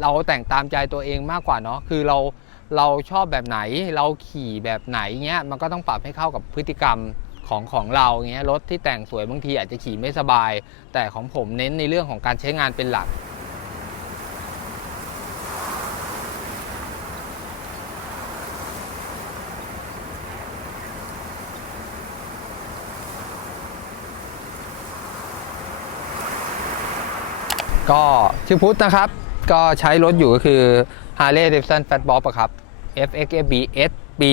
เราแต่งตามใจตัวเองมากกว่าเนาะคือเราเราชอบแบบไหนเราขี่แบบไหนเงี้ยมันก็ต้องปรับให้เข้ากับพฤติกรรมของของเราเงี้ยรถที่แต่งสวยบางทีอาจจะขี่ไม่สบาย แต่ของผมเน้นในเรื่องของการใช้งานเป็นหลักก็ชื่อพุทธนะครับ ก็ใช้รถอยู่ก็คือ Harley Davidson Fat Bob อะครับ F X B S ปี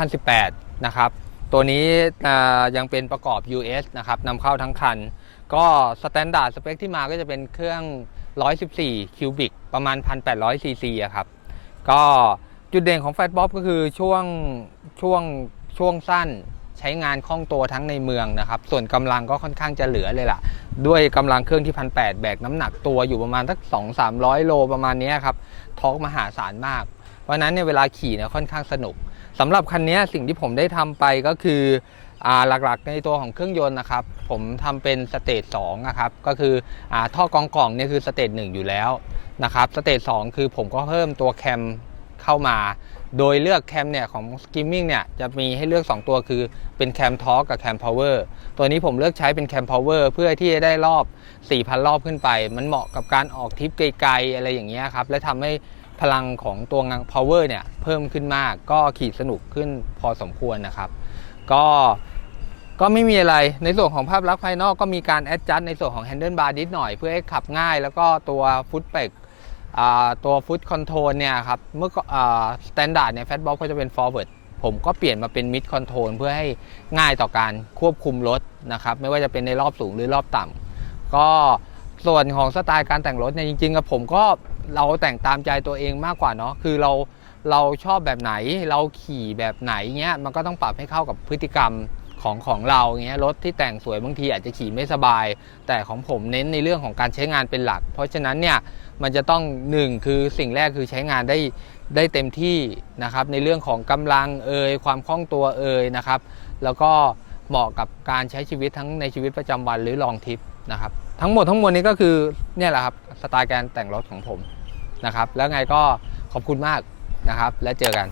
2018 นะครับ ตัวนี้ยังเป็นประกอบ US นะครับนำเข้าทั้งคัน ก็สแตนดาร์ดสเปคที่มาก็จะเป็นเครื่อง 114 คิวบิก ประมาณ 1,800 ซีซีอะครับ ก็จุดเด่นของ Fat Bob ก็คือช่วงช่วงช่วงสั้นใช้งานคล่องตัวทั้งในเมืองนะครับ ส่วนกำลังก็ค่อนข้างจะเหลือเลยล่ะ ด้วยกำลังเครื่องที่พันแแบกน้ำหนักตัวอยู่ประมาณสัก2 3 0 0โลประมาณนี้ครับทอกมหาศาลมาก เพราะนั้นเนี่ยเวลาขี่เนี่ยค่อนข้างสนุกสำหรับคันนี้สิ่งที่ผมได้ทำไปก็คืออหลักๆ ในตัวของเครื่องยนต์นะครับ ผมทำเป็นสเตจ2นะครับ ก็คืออท่อกองกล่องเนี่ยคือสเตจ1อยู่แล้วนะครับสเตจ2คือผมก็เพิ่มตัวแคมเข้ามา โดยเลือกแคมเนี่ยของ Skimming เนี่ยจะมีให้เลือก 2 ตัวคือเป็นแคมทอร์กกับแคมพาวเวอร์ตัวนี้ผมเลือกใช้เป็นแคมพาวเวอร์เพื่อที่จะได้รอบ 4,000 รอบขึ้นไป มันเหมาะกับการออกทริปไกลๆ อะไรอย่างเงี้ยครับ และทำให้พลังของตัวงาน power เนี่ยเพิ่มขึ้นมากก็ขี่สนุกขึ้นพอสมควรนะครับ ก็ก็ไม่มีอะไรในส่วนของภาพลักษณ์ภายนอกก็มีการแอดจัดในส่วนของ handle bar นิดหน่อยเพื่อให้ขับง่าย แล้วก็ตัวฟุตเ e ก ตัวฟุตคอนโทรลเนี่ยครับเมื่อสแตนดาร์ดเนี่ยแฟตบ็อกก็จะเป็น forward ผมก็เปลี่ยนมาเป็น mid control เพื่อให้ง่ายต่อการควบคุมรถนะครับไม่ว่าจะเป็นในรอบสูงหรือรอบต่ำก็ส่วนของสไตล์การแต่งรถเนี่ยจริงๆกับผมก็เราแต่งตามใจตัวเองมากกว่าเนาะคือเราเราชอบแบบไหนเราขี่แบบไหนเงี้ยมันก็ต้องปรับให้เข้ากับพฤติกรรม ของของเราเงี้ยรถที่แต่งสวยบางทีอาจจะขี่ไม่สบาย แต่ของผมเน้นในเรื่องของการใช้งานเป็นหลัก เพราะฉะนั้นเนี่ยมันจะต้องหนึ่งคือสิ่งแรกคือใช้งานได้ได้เต็มที่นะครับ ในเรื่องของกำลังเอ่ยความคล่องตัวเอ่ยนะครับ แล้วก็เหมาะกับการใช้ชีวิตทั้งในชีวิตประจำวันหรือลองทริปนะครับ ทั้งหมดทั้งมวลนี้ก็คือเนี่ยแหละครับสไตล์การแต่งรถของผมนะครับ แล้วไงก็ขอบคุณมากนะครับ และเจอกัน